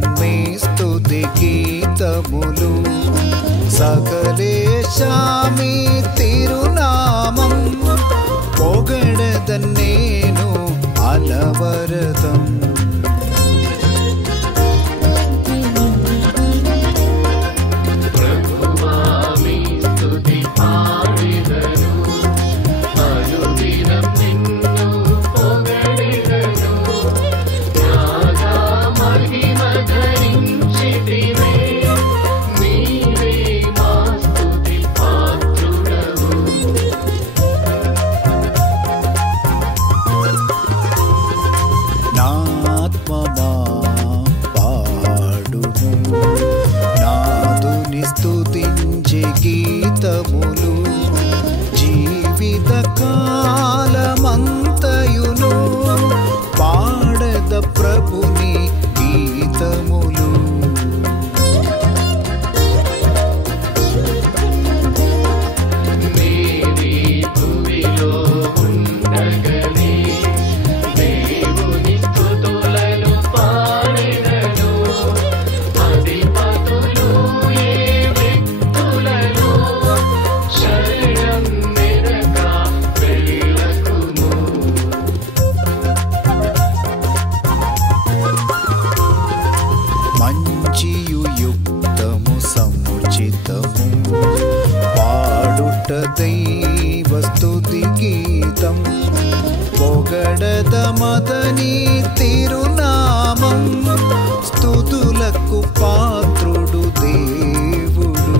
పాడెదన్మే స్తుతి గీతములు సకలేశామి తిరునామం పొగడదన్నేను అలవరదం స్తుతించే గీతములు జీవిత కాలమంతయును పాడద ప్రభుని గీతములు మంచియు యుక్తము సముచితము పాడుట దైవ స్తుతి గీతం పొగడద మదని తిరునామం స్తుతులకు పాత్రుడు దేవుడు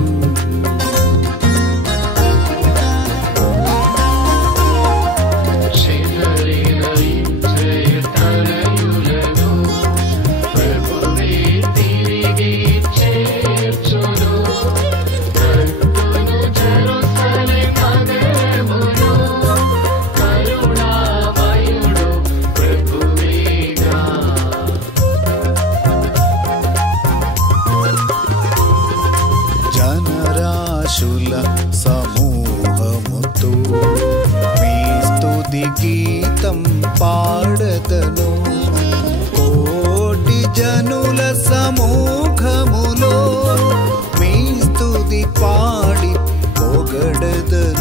జనరాశుల సమూహముతో మీ స్తుతి గీతం పాడదను కోటి జనుల సమూహములో మీ స్తుతి పాడి పొగడదను